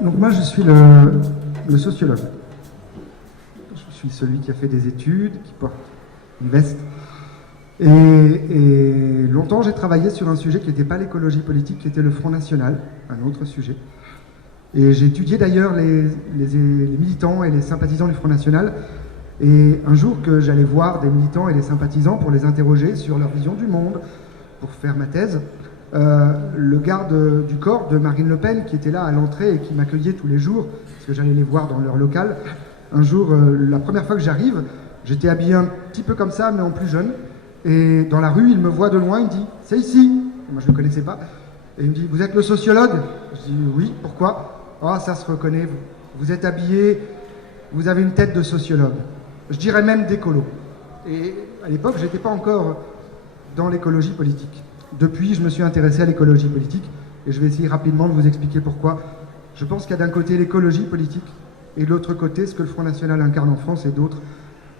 Donc moi, je suis le sociologue. Je suis celui qui a fait des études, qui porte une veste. Et longtemps, j'ai travaillé sur un sujet qui n'était pas l'écologie politique, qui était le Front National, un autre sujet. Et j'ai étudié d'ailleurs les militants et les sympathisants du Front National. Et un jour que j'allais voir des militants et des sympathisants pour les interroger sur leur vision du monde, pour faire ma thèse, le garde du corps de Marine Le Pen, qui était là à l'entrée et qui m'accueillait tous les jours, parce que j'allais les voir dans leur local, un jour, la première fois que j'arrive, j'étais habillé un petit peu comme ça, mais en plus jeune. Et dans la rue, il me voit de loin, il me dit « C'est ici !» Moi, je ne le connaissais pas. Et il me dit « Vous êtes le sociologue ?» Je dis « Oui, pourquoi ?»« Ah, ça se reconnaît, vous êtes habillé, vous avez une tête de sociologue. » Je dirais même d'écolo. Et à l'époque, je n'étais pas encore dans l'écologie politique. Depuis, je me suis intéressé à l'écologie politique, et je vais essayer rapidement de vous expliquer pourquoi. Je pense qu'il y a d'un côté l'écologie politique, et de l'autre côté, ce que le Front National incarne en France et d'autres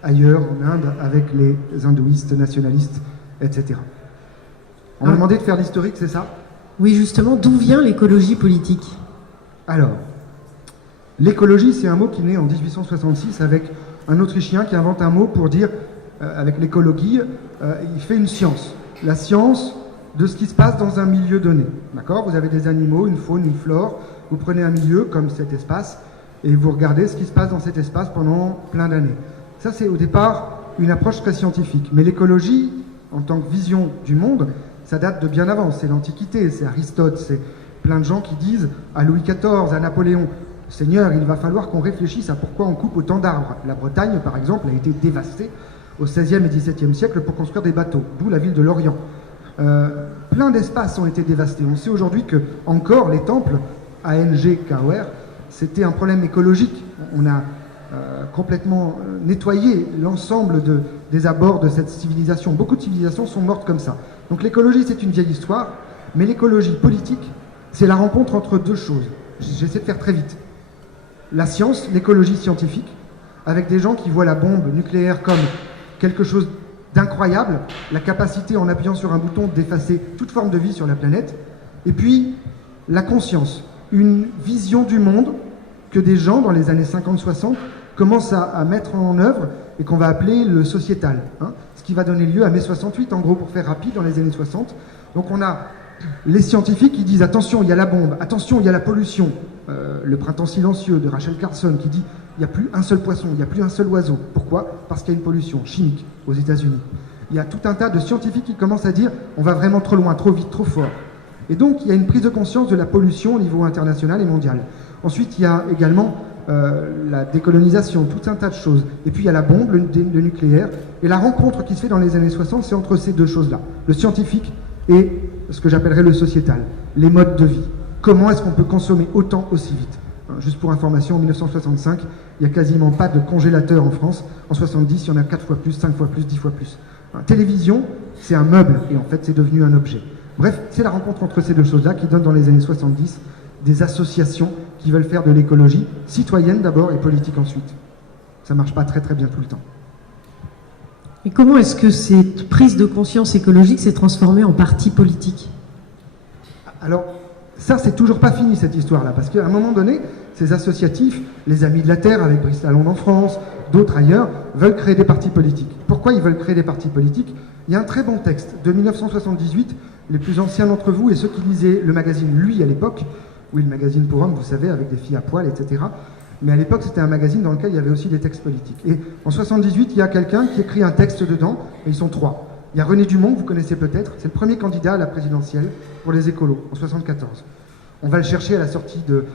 ailleurs, en Inde, avec les hindouistes, nationalistes, etc. On m'a demandé de faire l'historique, c'est ça? Oui, justement, d'où vient l'écologie politique? Alors, l'écologie, c'est un mot qui naît en 1866 avec un Autrichien qui invente un mot pour dire, avec l'écologie, il fait une science. La science de ce qui se passe dans un milieu donné. D'accord? Vous avez des animaux, une faune, une flore, vous prenez un milieu comme cet espace, et vous regardez ce qui se passe dans cet espace pendant plein d'années. Ça, c'est au départ une approche très scientifique. Mais l'écologie, en tant que vision du monde, ça date de bien avant. C'est l'Antiquité, c'est Aristote, c'est plein de gens qui disent à Louis XIV, à Napoléon, « Seigneur, il va falloir qu'on réfléchisse à pourquoi on coupe autant d'arbres. » La Bretagne, par exemple, a été dévastée au XVIe et XVIIe siècle pour construire des bateaux, d'où la ville de Lorient. Plein d'espaces ont été dévastés. On sait aujourd'hui que encore les temples, ANG-KOR, c'était un problème écologique. On a complètement nettoyer l'ensemble des abords de cette civilisation. Beaucoup de civilisations sont mortes comme ça. Donc l'écologie, c'est une vieille histoire, mais l'écologie politique, c'est la rencontre entre deux choses. J'essaie de faire très vite. La science, l'écologie scientifique, avec des gens qui voient la bombe nucléaire comme quelque chose d'incroyable, la capacité, en appuyant sur un bouton, d'effacer toute forme de vie sur la planète, et puis la conscience, une vision du monde que des gens, dans les années 50-60, commence à mettre en œuvre et qu'on va appeler le sociétal, ce qui va donner lieu à mai 68, en gros, pour faire rapide, dans les années 60. Donc on a les scientifiques qui disent attention, il y a la bombe, attention, il y a la pollution, le printemps silencieux de Rachel Carson qui dit il n'y a plus un seul poisson, il n'y a plus un seul oiseau. Pourquoi? Parce qu'il y a une pollution chimique aux États-Unis. Il y a tout un tas de scientifiques qui commencent à dire on va vraiment trop loin, trop vite, trop fort. Et donc il y a une prise de conscience de la pollution au niveau international et mondial. Ensuite, il y a également la décolonisation, tout un tas de choses. Et puis il y a la bombe, le nucléaire. Et la rencontre qui se fait dans les années 60, c'est entre ces deux choses-là. Le scientifique et ce que j'appellerais le sociétal. Les modes de vie. Comment est-ce qu'on peut consommer autant aussi vite? Juste pour information, en 1965, il n'y a quasiment pas de congélateur en France. En 70, il y en a 4 fois plus, 5 fois plus, 10 fois plus. Télévision, c'est un meuble, et en fait, c'est devenu un objet. Bref, c'est la rencontre entre ces deux choses-là qui donne dans les années 70 des associations qui veulent faire de l'écologie citoyenne d'abord et politique ensuite. Ça ne marche pas très très bien tout le temps. Et comment est-ce que cette prise de conscience écologique s'est transformée en parti politique? Alors, ça, c'est toujours pas fini cette histoire-là, parce qu'à un moment donné, ces associatifs, les Amis de la Terre avec Brice Lalonde en France, d'autres ailleurs, veulent créer des partis politiques. Pourquoi ils veulent créer des partis politiques? Il y a un très bon texte de 1978, les plus anciens d'entre vous et ceux qui lisaient le magazine Lui à l'époque, oui, le magazine pour hommes, vous savez, avec des filles à poil, etc. Mais à l'époque, c'était un magazine dans lequel il y avait aussi des textes politiques. Et en 78, il y a quelqu'un qui écrit un texte dedans, et ils sont 3. Il y a René Dumont, que vous connaissez peut-être, c'est le premier candidat à la présidentielle pour les écolos, en 74. On va le chercher à la sortie de...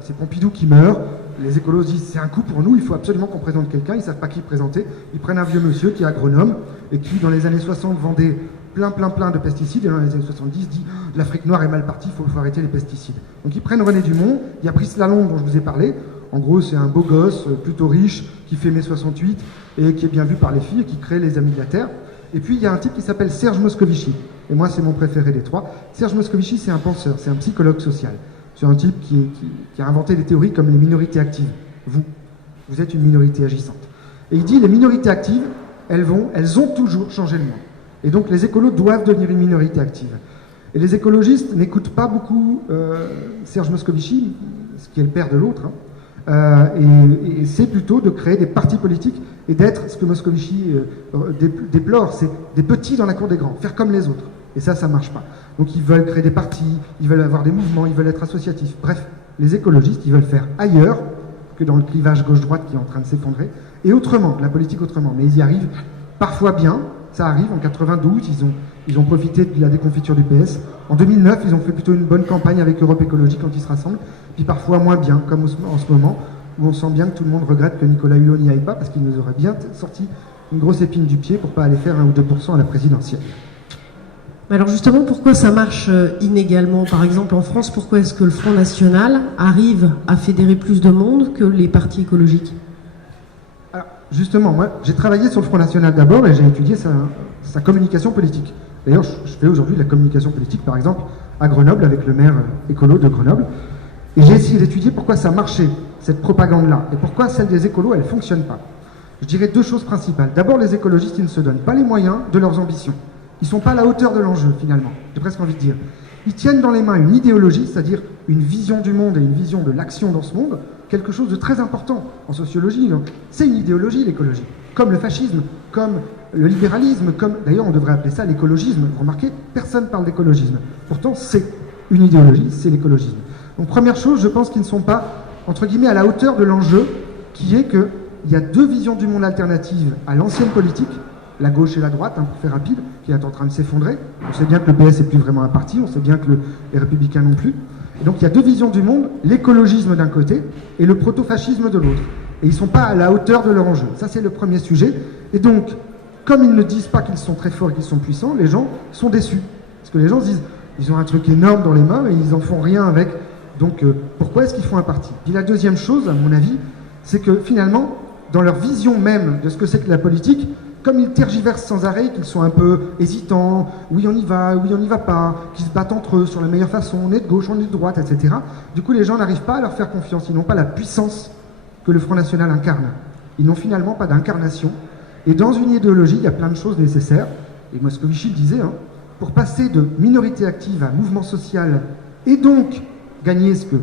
c'est Pompidou qui meurt, les écolos disent c'est un coup pour nous, il faut absolument qu'on présente quelqu'un, ils ne savent pas qui présenter, ils prennent un vieux monsieur qui est agronome, et qui dans les années 60 vendait plein de pesticides, et dans les années 70 dit l'Afrique noire est mal partie, il faut arrêter les pesticides. Donc ils prennent René Dumont, il y a Brice Lalonde dont je vous ai parlé, en gros c'est un beau gosse, plutôt riche, qui fait mai 68, et qui est bien vu par les filles, et qui crée les Amis de la Terre. Et puis il y a un type qui s'appelle Serge Moscovici. et moi c'est mon préféré des trois. Serge Moscovici, c'est un penseur, c'est un psychologue social. C'est un type qui a inventé des théories comme les minorités actives. Vous êtes une minorité agissante. Et il dit les minorités actives, elles ont toujours changé le monde. Et donc les écolos doivent devenir une minorité active. Et les écologistes n'écoutent pas beaucoup Serge Moscovici, ce qui est le père de l'autre, et c'est plutôt de créer des partis politiques et d'être ce que Moscovici déplore, c'est des petits dans la cour des grands, faire comme les autres. Et ça marche pas. Donc ils veulent créer des partis, ils veulent avoir des mouvements, ils veulent être associatifs. Bref, les écologistes, ils veulent faire ailleurs que dans le clivage gauche-droite qui est en train de s'effondrer, et autrement, la politique autrement. Mais ils y arrivent parfois bien, ça arrive. En 92, ils ont profité de la déconfiture du PS. En 2009, ils ont fait plutôt une bonne campagne avec Europe Écologie quand ils se rassemblent, puis parfois moins bien, comme en ce moment, où on sent bien que tout le monde regrette que Nicolas Hulot n'y aille pas, parce qu'il nous aurait bien sorti une grosse épine du pied pour pas aller faire 1 ou 2% à la présidentielle. Alors justement, pourquoi ça marche inégalement? Par exemple, en France, pourquoi est-ce que le Front National arrive à fédérer plus de monde que les partis écologiques? Alors, justement, moi, j'ai travaillé sur le Front National d'abord et j'ai étudié sa communication politique. D'ailleurs, je fais aujourd'hui de la communication politique, par exemple, à Grenoble, avec le maire écolo de Grenoble. Et j'ai essayé d'étudier pourquoi ça marchait, cette propagande-là, et pourquoi celle des écolos, elle ne fonctionne pas. Je dirais 2 choses principales. D'abord, les écologistes, ils ne se donnent pas les moyens de leurs ambitions. Ils ne sont pas à la hauteur de l'enjeu, finalement. J'ai presque envie de dire. Ils tiennent dans les mains une idéologie, c'est-à-dire une vision du monde et une vision de l'action dans ce monde, quelque chose de très important en sociologie. C'est une idéologie, l'écologie. Comme le fascisme, comme le libéralisme, comme... D'ailleurs, on devrait appeler ça l'écologisme. Remarquez, personne ne parle d'écologisme. Pourtant, c'est une idéologie, c'est l'écologisme. Donc, première chose, je pense qu'ils ne sont pas, entre guillemets, à la hauteur de l'enjeu, qui est qu'il y a 2 visions du monde alternatives à l'ancienne politique, la gauche et la droite, pour faire rapide, qui est en train de s'effondrer. On sait bien que le PS n'est plus vraiment un parti, on sait bien que les Républicains non plus. Et donc il y a 2 visions du monde, l'écologisme d'un côté et le proto-fascisme de l'autre. Et ils ne sont pas à la hauteur de leur enjeu. Ça, c'est le premier sujet. Et donc, comme ils ne disent pas qu'ils sont très forts et qu'ils sont puissants, les gens sont déçus. Parce que les gens se disent, ils ont un truc énorme dans les mains et ils n'en font rien avec. Donc, pourquoi est-ce qu'ils font un parti? Puis la deuxième chose, à mon avis, c'est que finalement, dans leur vision même de ce que c'est que la politique, comme ils tergiversent sans arrêt, qu'ils sont un peu hésitants, oui on y va pas, qu'ils se battent entre eux sur la meilleure façon, on est de gauche, on est de droite, etc. Du coup, les gens n'arrivent pas à leur faire confiance, ils n'ont pas la puissance que le Front National incarne. Ils n'ont finalement pas d'incarnation. Et dans une idéologie, il y a plein de choses nécessaires. Et Moscovici le disait, pour passer de minorité active à mouvement social, et donc gagner ce que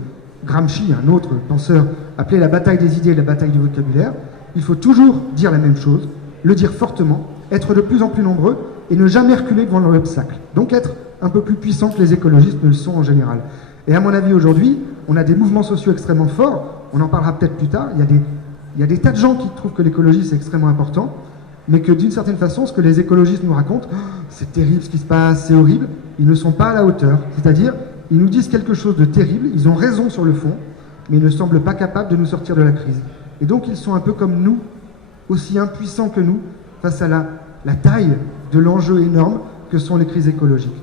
Gramsci, un autre penseur, appelait la bataille des idées et la bataille du vocabulaire, il faut toujours dire la même chose, le dire fortement, être de plus en plus nombreux et ne jamais reculer devant l'obstacle. Donc être un peu plus puissant que les écologistes ne le sont en général. Et à mon avis, aujourd'hui, on a des mouvements sociaux extrêmement forts, on en parlera peut-être plus tard, il y a des tas de gens qui trouvent que l'écologie c'est extrêmement important, mais que d'une certaine façon, ce que les écologistes nous racontent, c'est terrible ce qui se passe, c'est horrible, ils ne sont pas à la hauteur. C'est-à-dire, ils nous disent quelque chose de terrible, ils ont raison sur le fond, mais ils ne semblent pas capables de nous sortir de la crise. Et donc ils sont un peu comme nous, aussi impuissants que nous, face à la taille de l'enjeu énorme que sont les crises écologiques.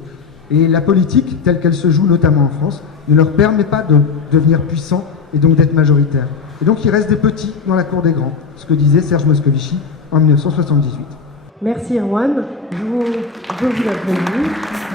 Et la politique, telle qu'elle se joue notamment en France, ne leur permet pas de devenir puissants et donc d'être majoritaires. Et donc il reste des petits dans la cour des grands, ce que disait Serge Moscovici en 1978. Merci Erwan, je vous applaudir.